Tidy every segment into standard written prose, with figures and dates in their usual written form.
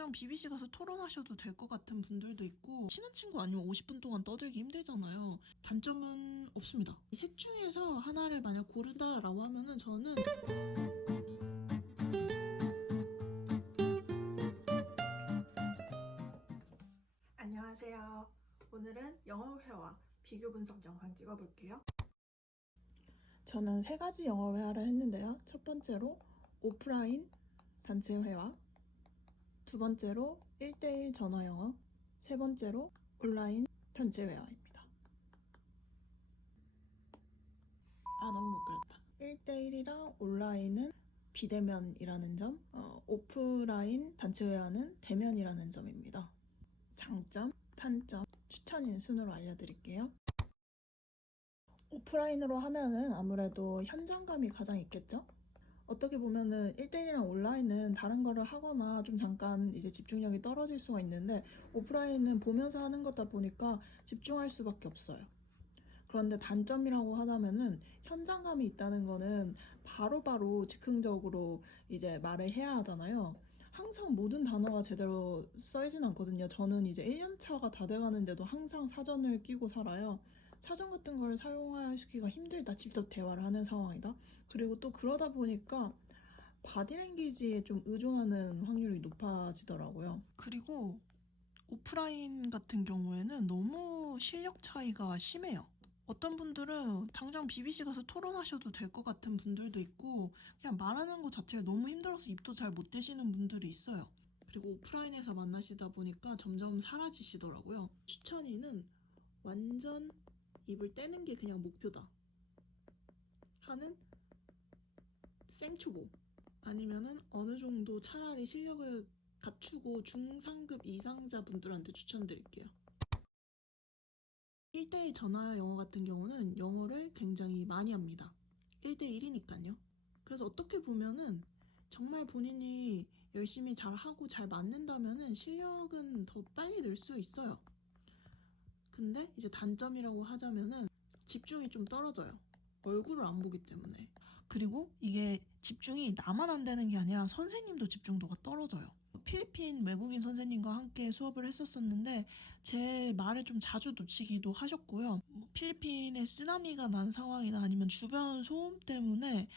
당장 BBC 가서 토론하셔도 될 것 같은 분들도 있고, 친한 친구 아니면 50분 동안 떠들기 힘들잖아요. 단점은 없습니다. 이 셋 중에서 하나를 만약 고르다라고 하면은 저는 안녕하세요. 오늘은 영어 회화 비교 분석 영상 찍어볼게요. 저는 3가지 영어 회화를 했는데요. 첫 번째로 오프라인 단체 회화, 두 번째로 1대1 전화 영어, 세 번째로 온라인 단체 회화입니다. 너무 못 그렸다. 1대1이랑 온라인은 비대면이라는 점, 오프라인 단체 회화는 대면이라는 점입니다. 장점, 단점, 추천인 순으로 알려드릴게요. 오프라인으로 하면은 아무래도 현장감이 가장 있겠죠? 어떻게 보면은 1대1이랑 온라인은 다른 거를 하거나 좀 잠깐 이제 집중력이 떨어질 수가 있는데, 오프라인은 보면서 하는 거다 보니까 집중할 수밖에 없어요. 그런데 단점이라고 하자면은 현장감이 있다는 거는 바로바로 즉흥적으로 이제 말을 해야 하잖아요. 항상 모든 단어가 제대로 써있진 않거든요. 저는 이제 1년차가 다 돼가는데도 항상 사전을 끼고 살아요. 사전 같은 걸 사용하기가 힘들다. 직접 대화를 하는 상황이다. 그리고 또 그러다 보니까 바디랭귀지에 좀 의존하는 확률이 높아지더라고요. 그리고 오프라인 같은 경우에는 너무 실력 차이가 심해요. 어떤 분들은 당장 BBC 가서 토론하셔도 될 것 같은 분들도 있고, 그냥 말하는 것 자체가 너무 힘들어서 입도 잘 못 대시는 분들이 있어요. 그리고 오프라인에서 만나시다 보니까 점점 사라지시더라고요. 추천이는 완전 입을 떼는 게 그냥 목표다 하는 생초보, 아니면은 어느 정도 차라리 실력을 갖추고 중상급 이상자 분들한테 추천드릴게요. 1대1 전화 영어 같은 경우는 영어를 굉장히 많이 합니다. 1대1이니까요. 그래서 어떻게 보면은 정말 본인이 열심히 잘하고 잘 맞는다면은 실력은 더 빨리 늘 수 있어요. 근데 이제 단점이라고 하자면은 집중이 좀 떨어져요. 얼굴을 안 보기 때문에. 그리고 이게 집중이 나만 안 되는 게 아니라 선생님도 집중도가 떨어져요. 필리핀 외국인 선생님과 함께 수업을 했었었는데 제 말을 좀 자주 놓치기도 하셨고요. 필리핀에 쓰나미가 난 상황이나 아니면 주변 소음 때문에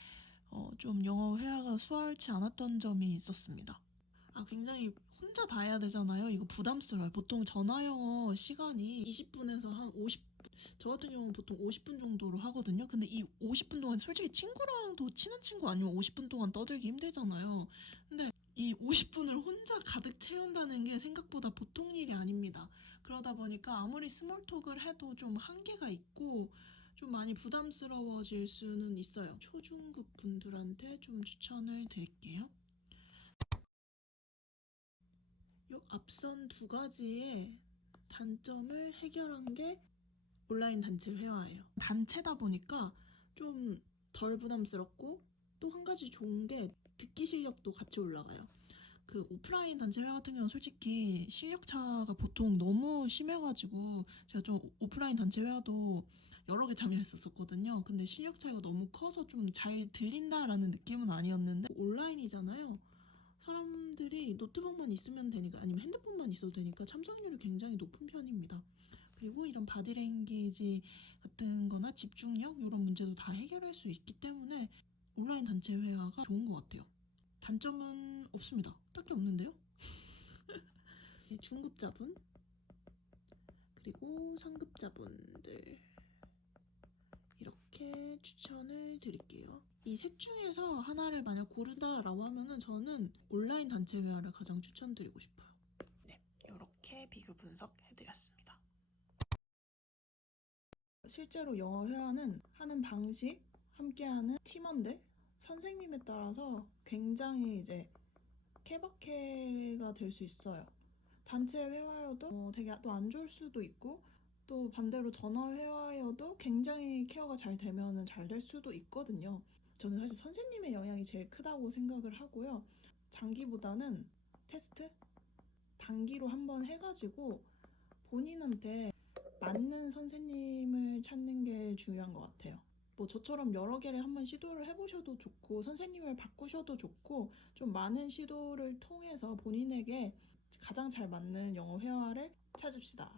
좀 영어 회화가 수월치 않았던 점이 있었습니다. 굉장히 혼자 다 해야 되잖아요. 이거 부담스러워요. 보통 전화 영어 시간이 20분에서 한 50분, 저 같은 경우는 보통 50분 정도로 하거든요. 근데 이 50분 동안 솔직히 친구랑도 친한 친구 아니면 50분 동안 떠들기 힘들잖아요. 근데 이 50분을 혼자 가득 채운다는 게 생각보다 보통 일이 아닙니다. 그러다 보니까 아무리 스몰톡을 해도 좀 한계가 있고 좀 많이 부담스러워질 수는 있어요. 초중급 분들한테 좀 추천을 드릴게요. 요 앞선 2가지의 단점을 해결한 게 온라인 단체 회화예요. 단체다 보니까 좀 덜 부담스럽고, 또 한 가지 좋은 게 듣기 실력도 같이 올라가요. 그 오프라인 단체 회화 같은 경우는 솔직히 실력 차가 보통 너무 심해가지고 제가 좀 오프라인 단체 회화도 여러 개 참여했었거든요. 근데 실력 차이가 너무 커서 좀 잘 들린다라는 느낌은 아니었는데, 온라인이잖아요. 사람들이 노트북만 있으면 되니까, 아니면 핸드폰만 있어도 되니까 참석률이 굉장히 높은 편입니다. 그리고 이런 바디랭귀지 같은 거나 집중력 이런 문제도 다 해결할 수 있기 때문에 온라인 단체 회화가 좋은 것 같아요. 단점은 없습니다. 딱히 없는데요? 중급자분 그리고 상급자분들 이렇게 추천을 드릴게요. 이 셋 중에서 하나를 만약 고르다라고 하면은 저는 온라인 단체 회화를 가장 추천드리고 싶어요. 네, 이렇게 비교 분석해드렸습니다. 실제로 영어 회화는 하는 방식, 함께하는 팀원들, 선생님에 따라서 굉장히 이제 케바케가 될 수 있어요. 단체 회화여도 되게 또 안 좋을 수도 있고, 또 반대로 전화 회화여도 굉장히 케어가 잘 되면 잘 될 수도 있거든요. 저는 사실 선생님의 영향이 제일 크다고 생각을 하고요. 장기보다는 테스트? 단기로 한번 해가지고 본인한테 맞는 선생님을 찾는 게 중요한 것 같아요. 뭐 저처럼 여러 개를 한번 시도를 해보셔도 좋고, 선생님을 바꾸셔도 좋고, 좀 많은 시도를 통해서 본인에게 가장 잘 맞는 영어 회화를 찾읍시다.